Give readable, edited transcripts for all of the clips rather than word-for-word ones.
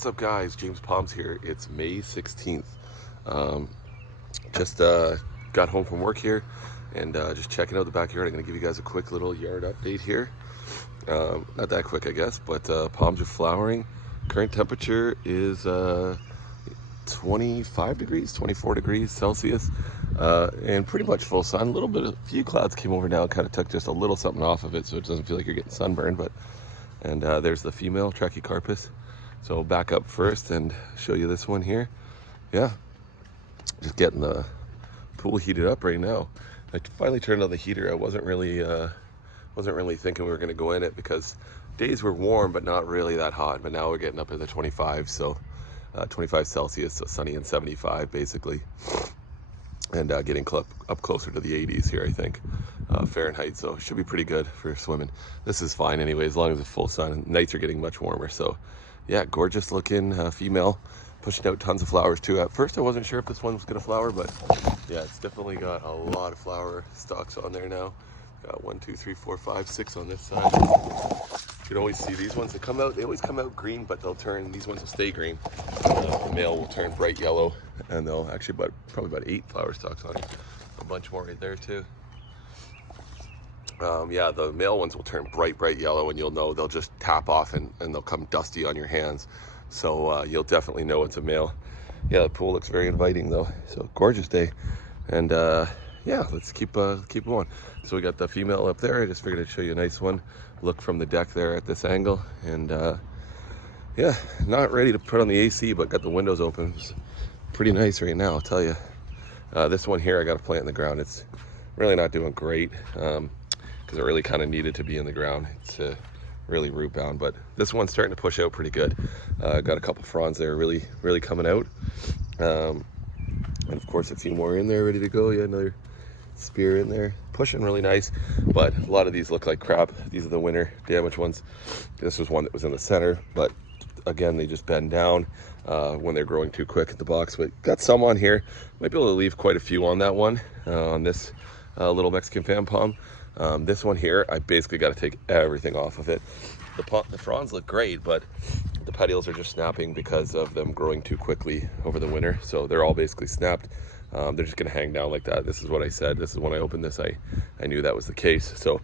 What's up, guys? James Palms here. It's May 16th. Um, just got home from work here and just checking out the backyard. I'm going to give you guys a quick little yard update here. Not that quick, I guess, but palms are flowering. Current temperature is 25 degrees, 24 degrees Celsius, and pretty much full sun. A few clouds came over now, kind of took just a little something off of it, so it doesn't feel like you're getting sunburned. And there's the female Trachycarpus. So back up first and show you this one here. Yeah, just getting the pool heated up right now. I finally turned on the heater. I wasn't really thinking we were going to go in it because days were warm but not really that hot. But now we're getting up in the 25, so 25 Celsius, so sunny and 75 basically, and getting up closer to the 80s here, I think, Fahrenheit. So it should be pretty good for swimming. This is fine anyway, as long as it's full sun. Nights are getting much warmer, so yeah, gorgeous looking female, pushing out tons of flowers too. At first I wasn't sure if this one was gonna flower, but yeah, it's definitely got a lot of flower stalks on there now. Got 1, 2, 3, 4, 5, 6 on this side. You can always see these ones that come out, they always come out green, but these ones will stay green. The male will turn bright yellow, and they'll actually probably about 8 flower stalks on it. A bunch more right there too. Yeah, the male ones will turn bright yellow, and you'll know. They'll just tap off and they'll come dusty on your hands. So you'll definitely know it's a male. Yeah, the pool looks very inviting though. So gorgeous day. And yeah, let's keep going. So we got the female up there. I just figured I'd show you a nice one. Look from the deck there at this angle. And yeah, not ready to put on the AC, but got the windows open. It's pretty nice right now, I'll tell you. This one here, I got to plant in the ground. It's really not doing great. Because it really kind of needed to be in the ground. It's really root bound, but this one's starting to push out pretty good. Got a couple fronds there really coming out. And of course a few more in there ready to go. Yeah, another spear in there, pushing really nice, but a lot of these look like crap. These are the winter damaged ones. This was one that was in the center, but again, they just bend down when they're growing too quick at the box. But got some on here. Might be able to leave quite a few on that one, on this little Mexican fan palm. This one here, I basically got to take everything off of it. The fronds look great, but the petioles are just snapping because of them growing too quickly over the winter. So they're all basically snapped. They're just going to hang down like that. This is what I said. This is when I opened this. I knew that was the case. So,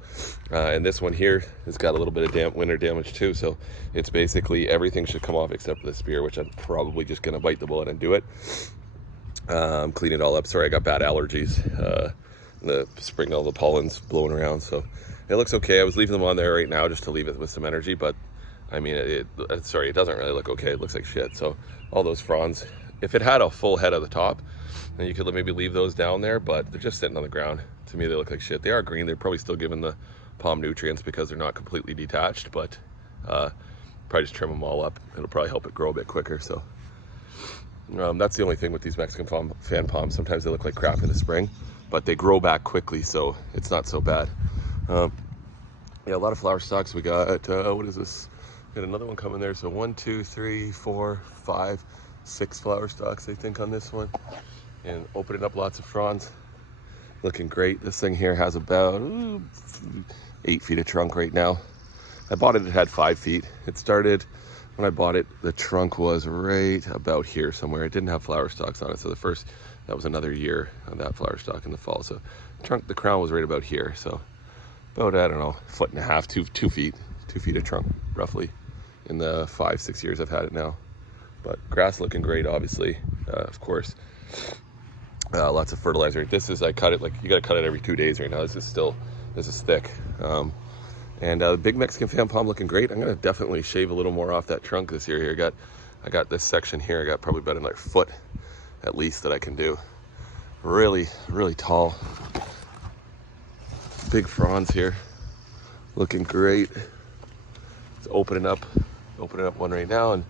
and this one here has got a little bit of winter damage too. So it's basically everything should come off except for the spear, which I'm probably just going to bite the bullet and do it. Clean it all up. Sorry, I got bad allergies. The spring, all the pollen's blowing around, so it looks okay. I was leaving them on there right now just to leave it with some energy, but I mean, it doesn't really look okay. It looks like shit. So all those fronds, if it had a full head at the top, then you could maybe leave those down there, but they're just sitting on the ground. To me, they look like shit. They are green. They're probably still giving the palm nutrients because they're not completely detached, but probably just trim them all up. It'll probably help it grow a bit quicker. So that's the only thing with these Mexican fan palms. Sometimes they look like crap in the spring, but they grow back quickly, so it's not so bad. Yeah, a lot of flower stalks. We got, what is this? Got another one coming there. So 1, 2, 3, 4, 5, 6 flower stalks, I think, on this one. And opening up lots of fronds. Looking great. This thing here has about 8 feet of trunk right now. I bought it had 5 feet. It started, when I bought it, the trunk was right about here somewhere. It didn't have flower stalks on it, so that was another year of that flower stalk in the fall. So the crown was right about here. So about, I don't know, 1.5 feet, 2 feet, 2 feet of trunk roughly in the 5-6 years I've had it now. But grass looking great, obviously, of course. Lots of fertilizer. I cut it, like, you gotta cut it every 2 days right now. This is thick. And the big Mexican fan palm looking great. I'm gonna definitely shave a little more off that trunk this year here. I got this section here. I got probably about another foot at least that I can do. Really tall, big fronds here, looking great. It's opening up one right now and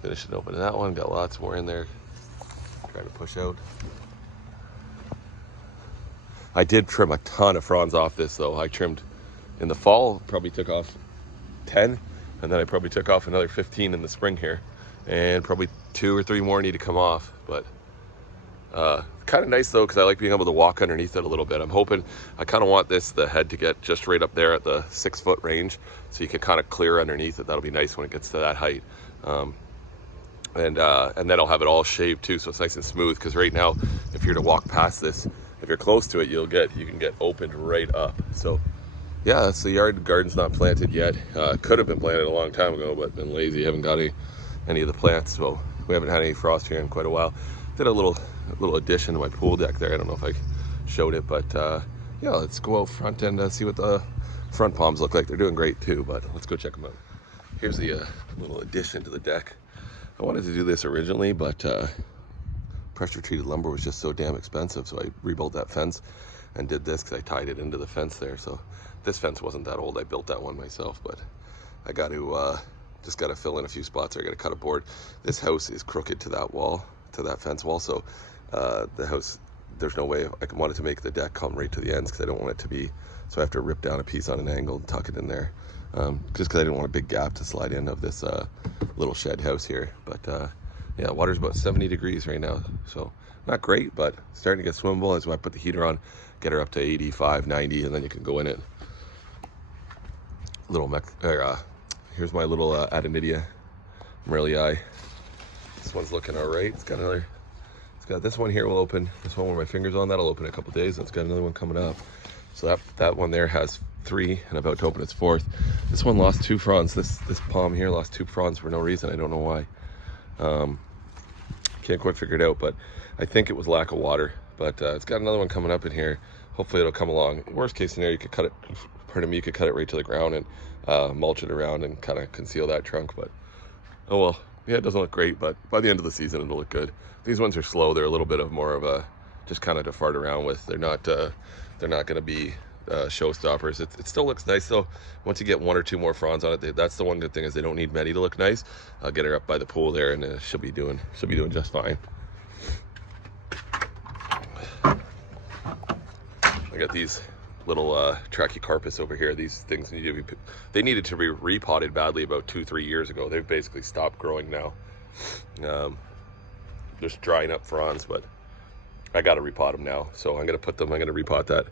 finishing opening that one. Got lots more in there, trying to push out. I did trim a ton of fronds off this though. I trimmed in the fall, probably took off 10, and then I probably took off another 15 in the spring here, and probably 2 or 3 more need to come off. But kind of nice though, because I like being able to walk underneath it a little bit. I kind of want the head to get just right up there at the 6 foot range, so you can kind of clear underneath it. That'll be nice when it gets to that height. and then I'll have it all shaved too, so it's nice and smooth. Because right now, if you're to walk past this, if you're close to it, you can get opened right up. So yeah, that's the yard. Garden's not planted yet. Could have been planted a long time ago, but been lazy. Haven't got any of the plants, so we haven't had any frost here in quite a while. Did a little addition to my pool deck there. I don't know if I showed it, but yeah, let's go out front and see what the front palms look like. They're doing great too, but let's go check them out. Here's the little addition to the deck. I wanted to do this originally, but pressure treated lumber was just so damn expensive, so I rebuilt that fence and did this because I tied it into the fence there. So this fence wasn't that old. I built that one myself, but I got to just got to fill in a few spots. I got to cut a board. This house is crooked to that wall, to that fence wall, so the house, there's no way I wanted to make the deck come right to the ends because I don't want it to be, so I have to rip down a piece on an angle and tuck it in there, just because I didn't want a big gap to slide in of this little shed house here. But yeah, water's about 70 degrees right now, so not great, but starting to get swimmable. That's why I put the heater on, get her up to 85, 90, and then you can go in it. Here's my little Adenidia Morellii. This one's looking all right. It's got this one here will open. This one where my finger's on, that'll open in a couple days. It's got another one coming up. So that one there has 3 and about to open its 4th. This one lost 2 fronds. This palm here lost 2 fronds for no reason. I don't know why. Can't quite figure it out, but I think it was lack of water. But it's got another one coming up in here. Hopefully it'll come along. Worst case scenario, you could cut it, pardon me, you could cut it right to the ground and mulch it around and kind of conceal that trunk. But oh well, yeah, it doesn't look great, but by the end of the season it'll look good. These ones are slow. They're a little bit of more of a just kind of to fart around with. They're not going to be showstoppers. It still looks nice though. Once you get 1 or 2 more fronds on it, that's the one good thing, is they don't need many to look nice. I'll get her up by the pool there, and she'll be doing just fine. I got these little Trachycarpus over here. These things needed to be repotted badly about 2-3 years ago. They've basically stopped growing now. Just drying up fronds, but I got to repot them now. So I'm gonna repot that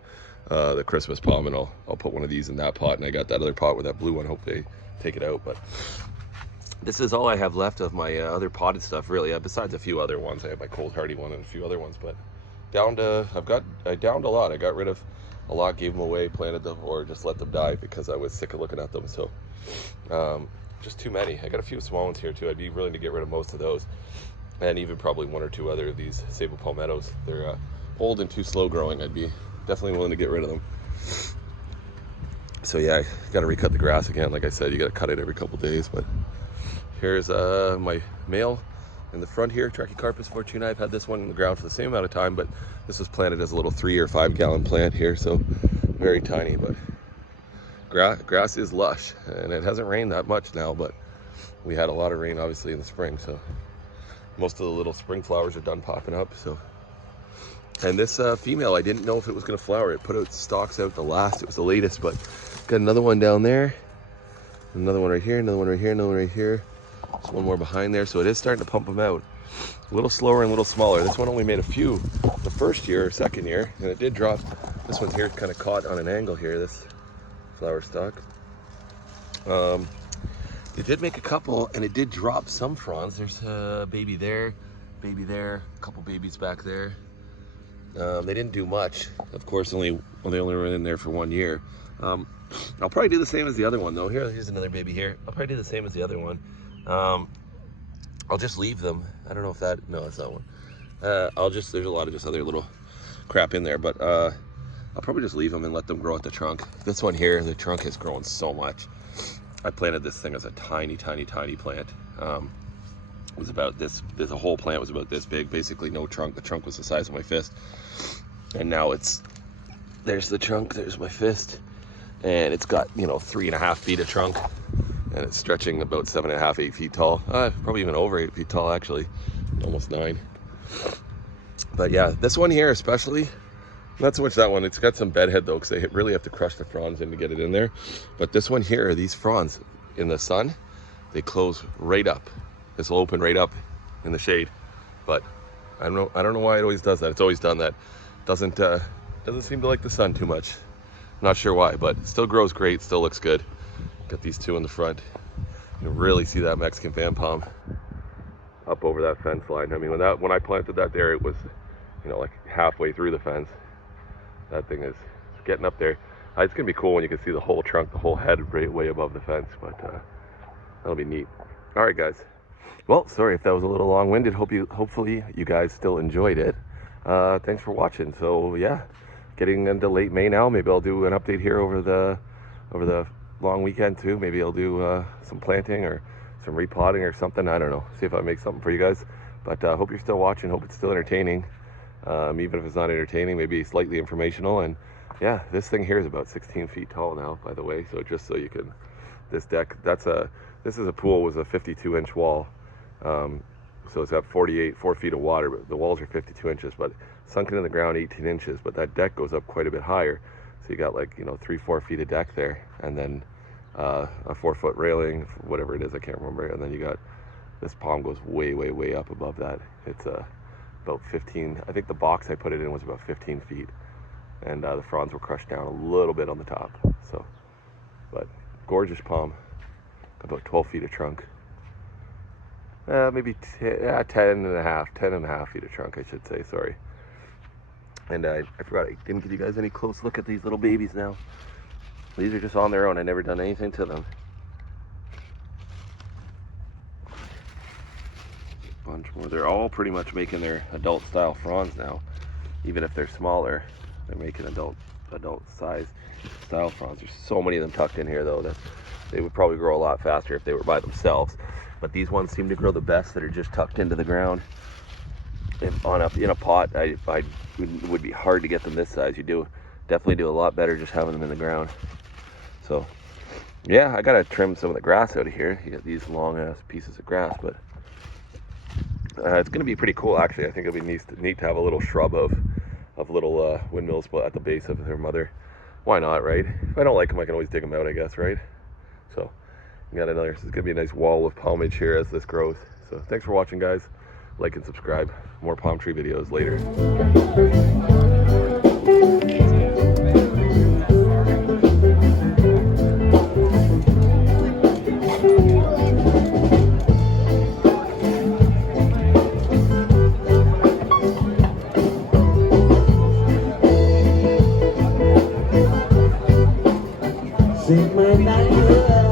the Christmas palm, and I'll put one of these in that pot, and I got that other pot with that blue one. Hope they take it out. But this is all I have left of my other potted stuff, really. Besides a few other ones, I have my cold hardy one and a few other ones, but I downed a lot. I got rid of a lot, gave them away, planted them, or just let them die because I was sick of looking at them. So just too many. I got a few small ones here too. I'd be willing to get rid of most of those, and even probably 1 or 2 other of these sable palmettos. They're old and too slow growing. I'd be definitely willing to get rid of them. So yeah, I got to recut the grass again. Like I said, you got to cut it every couple days. But here's my male in the front here, Trachycarpus fortuna. I've had this one in the ground for the same amount of time, but this was planted as a little 3 or 5 gallon plant here, so very tiny. But grass is lush, and it hasn't rained that much now, but we had a lot of rain obviously in the spring, so most of the little spring flowers are done popping up. So, and this female, I didn't know if it was going to flower. It put out stalks out it was the latest, but got another one down there, another one right here, another one right here, another one right here. There's one more behind there, so it is starting to pump them out. A little slower and a little smaller. This one only made a few the first year or second year, and it did drop. This one here kind of caught on an angle here, this flower stalk. It did make a couple, and it did drop some fronds. There's a baby there, a couple babies back there. They didn't do much. Of course, they only were in there for 1 year. I'll probably do the same as the other one though. Here's another baby here. I'll probably do the same as the other one. I'll just leave them. I don't know if no, that's not one. There's a lot of just other little crap in there, but I'll probably just leave them and let them grow at the trunk. This one here, the trunk has grown so much. I planted this thing as a tiny plant. It was about this, the whole plant was about this big, basically no trunk. The trunk was the size of my fist. And now there's the trunk, there's my fist. And it's got, 3.5 feet of trunk. And it's stretching about 7.5, 8 feet tall. Probably even over 8 feet tall, actually. Almost 9. But yeah, this one here especially, not so much that one. It's got some bedhead though, because they really have to crush the fronds in to get it in there. But this one here, these fronds in the sun, they close right up. This will open right up in the shade. But I don't know why it always does that. It's always done that. Doesn't seem to like the sun too much. Not sure why, but it still grows great, still looks good. Got these 2 in the front. You can really see that Mexican fan palm. up over that fence line. I mean, when I planted that there, it was, you know, like halfway through the fence. That thing is getting up there. It's gonna be cool when you can see the whole trunk, the whole head right way above the fence, but that'll be neat. All right, guys. Well, sorry if that was a little long-winded. Hopefully you guys still enjoyed it. Thanks for watching. So yeah, getting into late May now. Maybe I'll do an update here over the long weekend too. Maybe I'll do some planting or some repotting or something. I don't know. See if I make something for you guys. But hope you're still watching. Hope it's still entertaining. Even if it's not entertaining, maybe slightly informational. And yeah, this thing here is about 16 feet tall now, by the way. So just so you can, this deck, this is a pool with a 52-inch wall. So it's got 4 feet of water, but the walls are 52 inches, but sunken in the ground 18 inches, but that deck goes up quite a bit higher. So you got like, you know, 3-4 feet of deck there, and then a 4-foot railing, whatever it is, I can't remember. And then you got, this palm goes way, way, way up above that. It's about 15, I think the box I put it in was about 15 feet. And the fronds were crushed down a little bit on the top. So, but gorgeous palm, about 12 feet of trunk. Maybe 10 and a half feet of trunk, I should say, sorry. And I forgot, I didn't give you guys any close look at these little babies now. These are just on their own, I never done anything to them. Bunch more, they're all pretty much making their adult style fronds now. Even if they're smaller, they're making adult size style fronds. There's so many of them tucked in here though that they would probably grow a lot faster if they were by themselves. But these ones seem to grow the best that are just tucked into the ground. In a pot, it would be hard to get them this size. You definitely do a lot better just having them in the ground. So yeah, I gotta trim some of the grass out of here. You got these long ass pieces of grass, but it's gonna be pretty cool actually. I think it'll be neat to have a little shrub of little windmills at the base of their mother. Why not, right? If I don't like them, I can always dig them out, I guess, right? So we got another, this is gonna be a nice wall of palmage here as this grows. So thanks for watching, guys. Like and subscribe. More palm tree videos later. Sing my night.